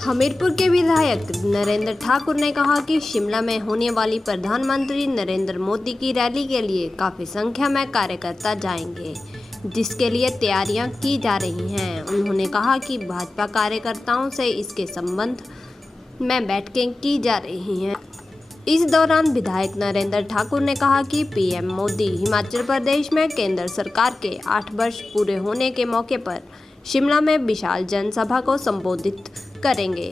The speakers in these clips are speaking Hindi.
हमीरपुर के विधायक नरेंद्र ठाकुर ने कहा कि शिमला में होने वाली प्रधानमंत्री नरेंद्र मोदी की रैली के लिए काफ़ी संख्या में कार्यकर्ता जाएंगे, जिसके लिए तैयारियां की जा रही हैं। उन्होंने कहा कि भाजपा कार्यकर्ताओं से इसके संबंध में बैठकें की जा रही हैं। इस दौरान विधायक नरेंद्र ठाकुर ने कहा कि पीएम मोदी हिमाचल प्रदेश में केंद्र सरकार के 8 वर्ष पूरे होने के मौके पर शिमला में विशाल जनसभा को संबोधित करेंगे।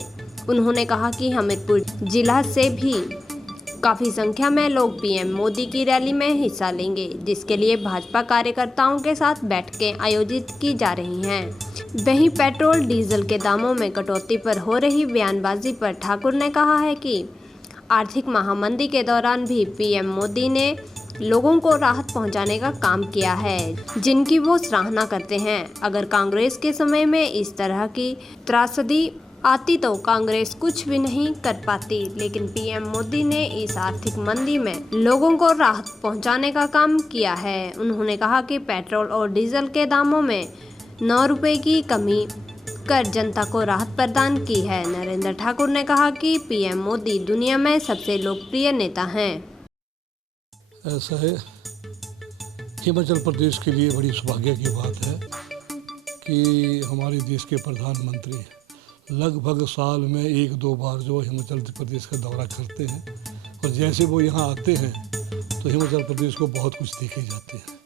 उन्होंने कहा कि हमीरपुर जिला से भी काफ़ी संख्या में लोग पीएम मोदी की रैली में हिस्सा लेंगे, जिसके लिए भाजपा कार्यकर्ताओं के साथ बैठकें आयोजित की जा रही हैं। वहीं पेट्रोल डीजल के दामों में कटौती पर हो रही बयानबाजी पर ठाकुर ने कहा है कि आर्थिक महामंदी के दौरान भी पीएम मोदी ने लोगों को राहत पहुंचाने का काम किया है, जिनकी वो सराहना करते हैं। अगर कांग्रेस के समय में इस तरह की त्रासदी आती तो कांग्रेस कुछ भी नहीं कर पाती, लेकिन पीएम मोदी ने इस आर्थिक मंदी में लोगों को राहत पहुंचाने का काम किया है। उन्होंने कहा कि पेट्रोल और डीजल के दामों में 9 रुपये की कमी कर जनता को राहत प्रदान की है। नरेंद्र ठाकुर ने कहा कि पीएम मोदी दुनिया में सबसे लोकप्रिय नेता हैं। ऐसा है, हिमाचल प्रदेश के लिए बड़ी सौभाग्य की बात है कि हमारे देश के प्रधानमंत्री लगभग साल में 1-2 बार जो हिमाचल प्रदेश का दौरा करते हैं, और जैसे वो यहाँ आते हैं तो हिमाचल प्रदेश को बहुत कुछ देखे जाते हैं।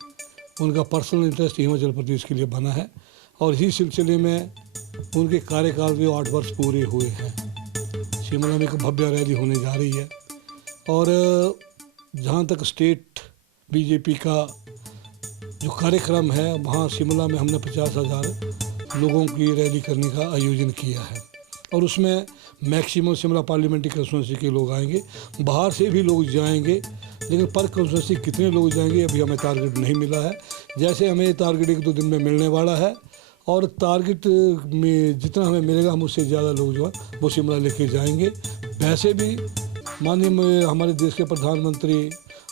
उनका पर्सनल इंटरेस्ट हिमाचल प्रदेश के लिए बना है, और इसी सिलसिले में उनके कार्यकाल में 8 वर्ष पूरे हुए हैं। शिमला में एक भव्य रैली होने जा रही है, और जहाँ तक स्टेट बीजेपी का जो कार्यक्रम है, वहाँ शिमला में हमने 50,000 लोगों की रैली करने का आयोजन किया है, और उसमें मैक्सिमम शिमला पार्लियामेंट्री कंस्टिट्यूंसी के लोग आएंगे। बाहर से भी लोग जाएंगे, लेकिन पर कंस्टिट्यूंसी कितने लोग जाएंगे अभी हमें टारगेट नहीं मिला है। जैसे हमें टारगेट 1-2 दिन में मिलने वाला है, और टारगेट में जितना हमें मिलेगा हम उससे ज़्यादा लोग जो है वो शिमला लेके जाएंगे। वैसे भी माननीय हमारे देश के प्रधानमंत्री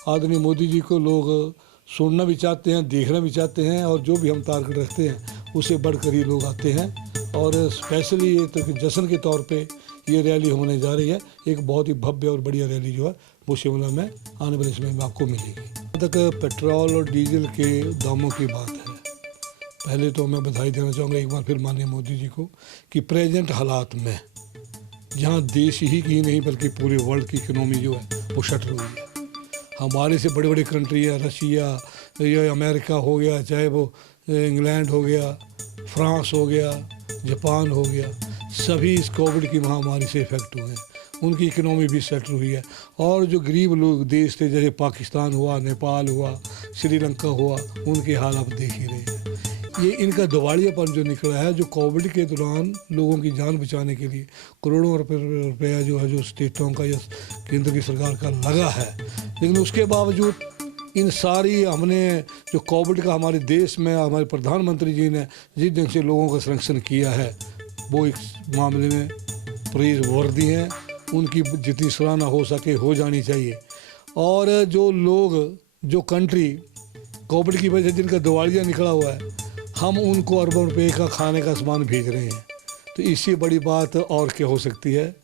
आदरणीय मोदी जी को लोग सुनना भी चाहते हैं, देखना भी चाहते हैं, और जो भी हम टारगेट रखते हैं उससे बढ़कर ही लोग आते हैं। और स्पेशली ये तो जश्न के तौर पे ये रैली होने जा रही है। एक बहुत ही भव्य और बढ़िया रैली जो है वो शिमला में आने वाले समय में आपको मिलेगी। जहाँ तक पेट्रोल और डीजल के दामों की बात है, पहले तो मैं बधाई देना चाहूँगा एक बार फिर माननीय मोदी जी को कि प्रेजेंट हालात में जहाँ देश ही की नहीं बल्कि पूरे वर्ल्ड की इकोनॉमी जो है वो शटर हुई है। हमारे से बड़े बड़े कंट्री है, रशिया या अमेरिका हो गया, चाहे वो इंग्लैंड हो गया, फ्रांस हो गया, जापान हो गया, सभी इस कोविड की महामारी से इफेक्ट हुए हैं। उनकी इकोनॉमी भी सेटल हुई है, और जो गरीब लोग देश थे जैसे पाकिस्तान हुआ, नेपाल हुआ, श्रीलंका हुआ, उनके हाल आप देख ही रहे हैं। ये इनका दिवालियापन जो निकला है, जो कोविड के दौरान लोगों की जान बचाने के लिए करोड़ों रुपया जो है जो स्टेटों का या केंद्र की सरकार का लगा है, लेकिन उसके बावजूद इन सारी हमने जो कोविड का हमारे देश में हमारे प्रधानमंत्री जी ने जिस ढंग से लोगों का संरक्षण किया है, वो इस मामले में प्रेज वर्दी हैं। उनकी जितनी सराहना हो सके हो जानी चाहिए। और जो लोग जो कंट्री कोविड की वजह से जिनका दिवालिया निकला हुआ है, हम उनको अरबों रुपये का खाने का सामान भेज रहे हैं, तो इससे बड़ी बात और क्या हो सकती है।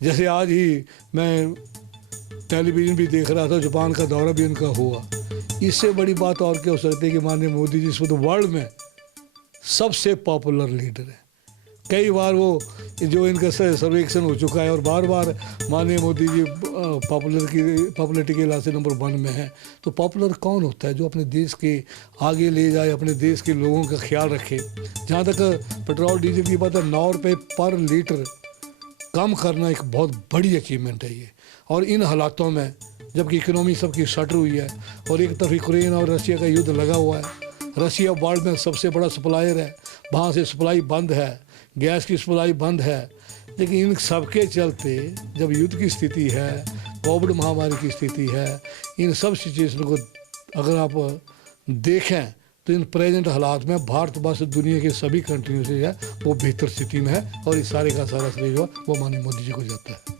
जैसे आज ही मैं टेलीविज़न भी देख रहा था, जापान का दौरा भी उनका हुआ। इससे बड़ी बात और क्या हो सकती है कि माननीय मोदी जी इस वक्त वर्ल्ड में सबसे पॉपुलर लीडर है। कई बार वो जो इनका सर्वेक्षण हो चुका है, और बार बार माननीय मोदी जी पॉपुलरिटी के लिहाज से नंबर 1 में है। तो पॉपुलर कौन होता है? जो अपने देश के आगे ले जाए, अपने देश के लोगों का ख्याल रखे। जहाँ तक पेट्रोल डीजल की बात है, 9 रुपये पर लीटर कम करना एक बहुत बड़ी अचीवमेंट है ये। और इन हालातों में जबकि इकोनॉमी सबकी शटर हुई है, और एक तरफ यूक्रेन और रशिया का युद्ध लगा हुआ है, रशिया वर्ल्ड में सबसे बड़ा सप्लायर है, वहाँ से सप्लाई बंद है, गैस की सप्लाई बंद है। लेकिन इन सबके चलते जब युद्ध की स्थिति है, कोविड महामारी की स्थिति है, इन सब सिचुएशन को अगर आप देखें तो इन प्रेजेंट हालात में भारत वर्ष दुनिया के सभी कंट्रियों से है वो बेहतर स्थिति में है, और इस सारे का सारा श्रेय जो है वो माननीय मोदी जी को जाता है।